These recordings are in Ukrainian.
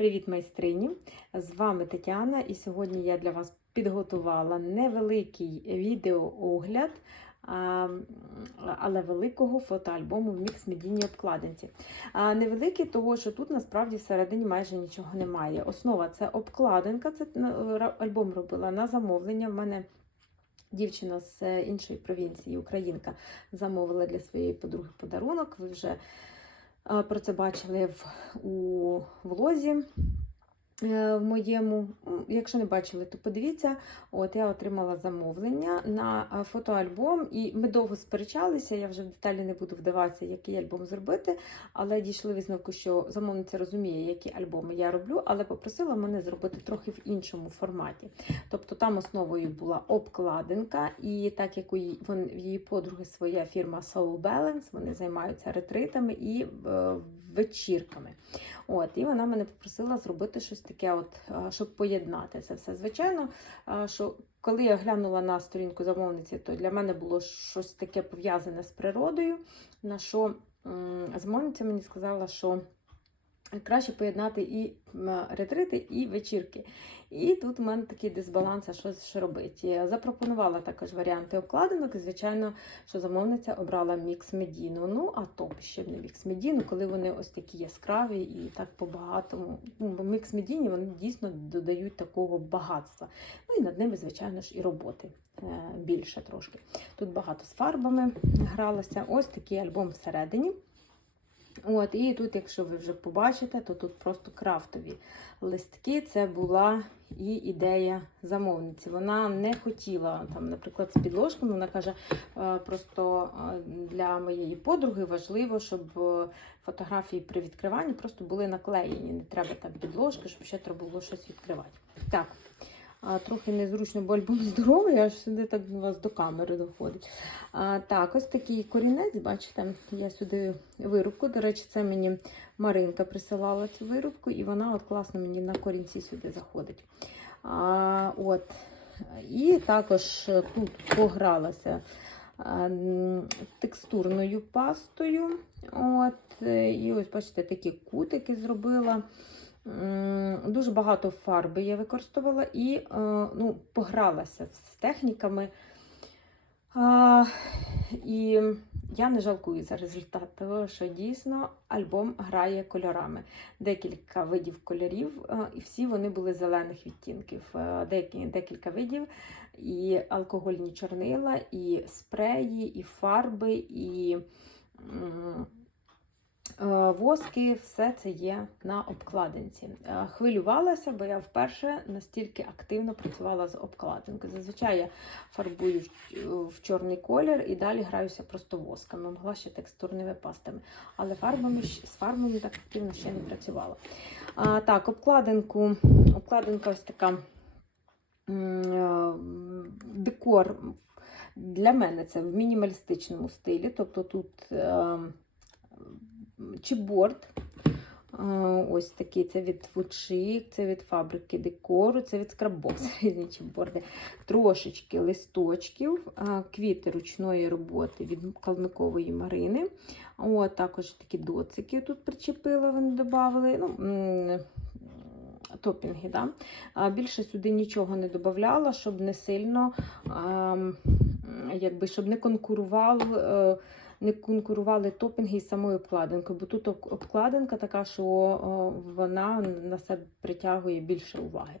Привіт, майстрині! З вами Тетяна, і сьогодні я для вас підготувала невеликий відеоогляд, але великого фотоальбому в мікс-медійній обкладинці. Невеликий, того що тут насправді всередині майже нічого немає. Основа це обкладинка. Це е, альбом робила на замовлення. В мене дівчина з іншої провінції, українка, замовила для своєї подруги подарунок. Ви вже е, про це бачили в, у влозі. е, в моєму. Якщо не бачили, то подивіться. От я отримала замовлення на е, фотоальбом, і ми довго сперечалися. Я вже в деталі не буду вдаватися, який альбом зробити, але дійшли висновку, що замовниця розуміє, які альбоми я роблю, але попросила мене зробити трохи в іншому форматі. Тобто там основою була обкладинка, і так як у її, в її подруги своя фірма Soul Balance, вони займаються ретритами і е, вечірками. От, і вона мене попросила зробити щось таке, от, е, щоб поєднати це все. Звичайно, е, що коли я глянула на сторінку замовниці, то для мене було щось таке пов'язане з природою. На що замовниця мені сказала, що краще поєднати і ретрити, і вечірки. І тут у мене такий дисбаланс, а що ж робити. Я запропонувала також варіанти обкладинок. І, звичайно, що замовниця обрала мікс медійну. Ну, а то ще не мікс медійну, коли вони ось такі яскраві і так по-багатому. Ну, мікс медійні вони дійсно додають такого багатства. Ну і над ними, звичайно ж, і роботи е, більше трошки. Тут багато з фарбами гралося. Ось такий альбом всередині. От, і тут, якщо ви вже побачите, то тут просто крафтові листки. Це була і ідея замовниці. Вона не хотіла, там, наприклад, з підложками, вона каже, е, просто е, для моєї подруги важливо, щоб е, фотографії при відкриванні просто були наклеєні. Не треба там підложки, щоб ще треба було щось відкривати. Так. А, трохи незручно, бо альбом здоровий, аж сюди так у вас до камери доходить. А, так, ось такий корінець, бачите, я сюди вирубку. До речі, це мені Маринка присилала цю вирубку, і вона от класно мені на корінці сюди заходить. А, от. І також тут погралася текстурною пастою. От, і ось, бачите, такі кутики зробила. Дуже багато фарби я використовувала і е, ну, погралася з техніками. І я не жалкую за результат, тому що дійсно альбом грає кольорами. Декілька видів кольорів, е, і всі вони були зелених відтінків. Е, декілька видів, і алкогольні чорнила, і спреї, і фарби, і Воски, все це є на обкладинці. Е, Хвилювалася, бо я вперше настільки активно працювала з обкладинкою. Зазвичай я фарбую в- чорний колір і далі граюся просто восками, могла ще текстурними пастами. Але фарбами, з фарбами так активно ще не працювала. Так, обкладинку, обкладинка ось така е, декор. Для мене це в мінімалістичному стилі, тобто тут. Чіпборд. Ось такий це від Фучик, це від фабрики декору, це від скраббокс різні чіпборди. Трошечки листочків, квіти ручної роботи від калмикової Марини. О, також такі доцики тут причепила, вони додали. Ну, Топінги, да? Більше сюди нічого не додавала, щоб не сильно, якби, щоб не конкурував е, не конкурували топінги із самою обкладинкою, бо тут обкладинка така, що вона на себе притягує більше уваги.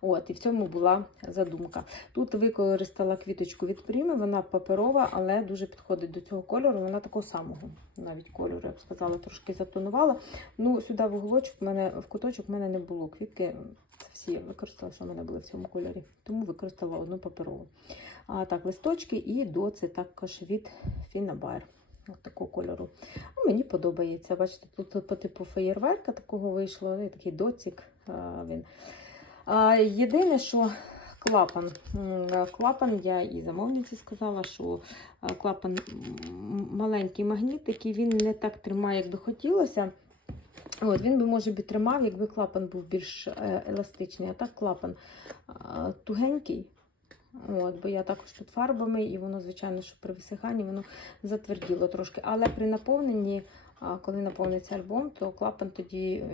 От, і в цьому була задумка. Тут використала квіточку від пріми, вона паперова, але дуже підходить до цього кольору. Вона такого самого, навіть кольору, я б сказала, трошки затонувала. Ну, сюди в уголочок в мене в куточок в мене не було квітки. Це всі я використала, що в мене були в цьому кольорі. Тому використала одну паперову. А так, листочки і доци також від Фіна От такого кольору. Ну, мені подобається. Бачите, тут по типу феєрверка такого вийшло, і такий доцік. а, він. А, єдине, що клапан. Клапан, я і замовниці сказала, що клапан маленький магніт, який він не так тримає, як би хотілося. От, він би, може, би тримав, якби клапан був більш е, еластичний, а так клапан а, тугенький. От, бо я також тут фарбами, і воно, звичайно, що при висиханні воно затверділо трошки. Але при наповненні коли наповниться альбом, то клапан тоді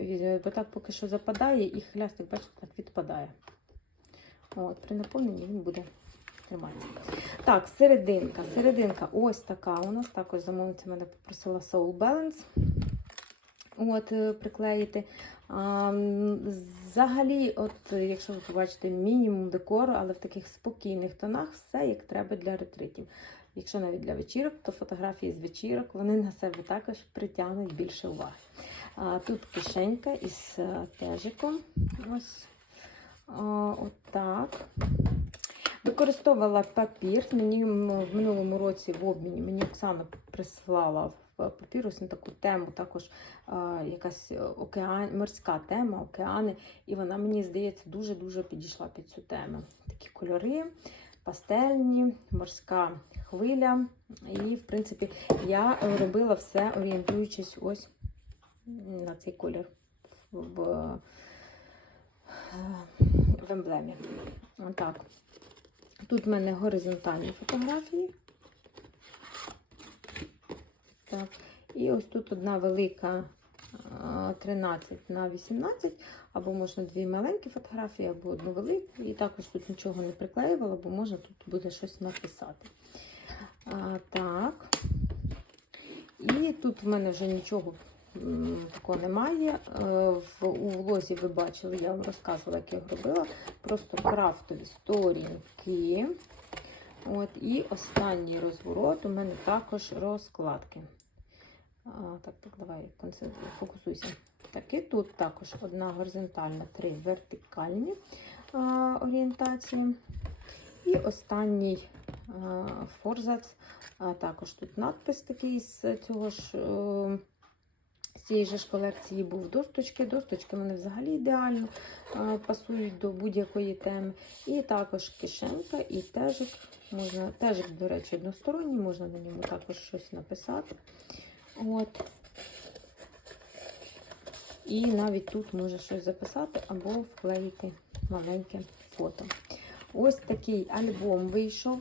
бо так поки що западає і хлястик, бачите, так відпадає. От, при наповненні він буде триматися. Так, серединка. Серединка ось така. У нас також замовниця мене попросила Soul Balance. От, е, приклеїти. А, взагалі, от, якщо ви побачите мінімум декору, але в таких спокійних тонах, все як треба для ретритів. Якщо навіть для вечірок, то фотографії з вечірок вони на себе також притягнуть більше уваги. А, тут кишенька із е, тежиком. Ось а, отак. Використовувала папір. Мені в минулому році в обміні мені Оксана прислала папірус на таку тему, також якась океан, морська тема, океани. І вона, мені здається, дуже-дуже підійшла під цю тему. Такі кольори, пастельні, морська хвиля. І, в принципі, я робила все, орієнтуючись ось на цей колір в, в, в емблемі. Отак. Тут в мене горизонтальні фотографії. Так. І ось тут одна велика 13 на 18, або можна дві маленькі фотографії, або одну велику. І також тут нічого не приклеювала, бо можна тут буде щось написати. А, так. І тут в мене вже нічого такого немає. Е, В, у влозі ви бачили, я вам розказувала, як я робила. Просто крафтові сторінки. От, і останній розворот у мене також розкладки. А, так, так, давай, фокусуйся. Так, і тут також одна горизонтальна, три вертикальні а, орієнтації. І останній а, форзац. А, також тут надпис такий з цього ж. е, з цієї ж колекції був досточки. Досточки мене взагалі ідеально а, пасують до будь-якої теми. І також кишенька і тежик. Можна, тежик, до речі, односторонній, можна на ньому також щось написати. От. І навіть тут може щось записати або вклеїти маленьке фото. Ось такий альбом вийшов,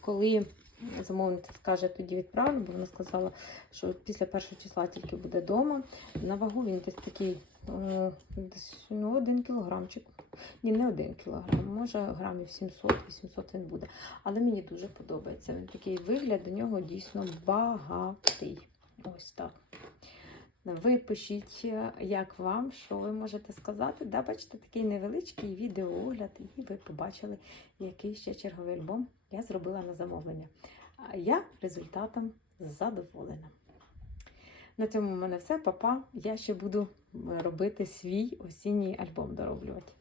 коли замовниця скаже, тоді відправлю, бо вона сказала, що після першого числа тільки буде вдома. На вагу він десь такий е, десь, ну, один кілограмчик. Ні, не один кілограм, може грамів 700-800 він буде. Але мені дуже подобається. Він такий вигляд, до нього дійсно багатий. Ось так. Ви пишіть, е, як вам, що ви можете сказати. Да, бачите, такий невеличкий відеоогляд, і ви побачили, який ще черговий альбом я зробила на замовлення. А я результатом задоволена. На цьому в мене все, папа. Я ще буду робити свій осінній альбом дороблювати.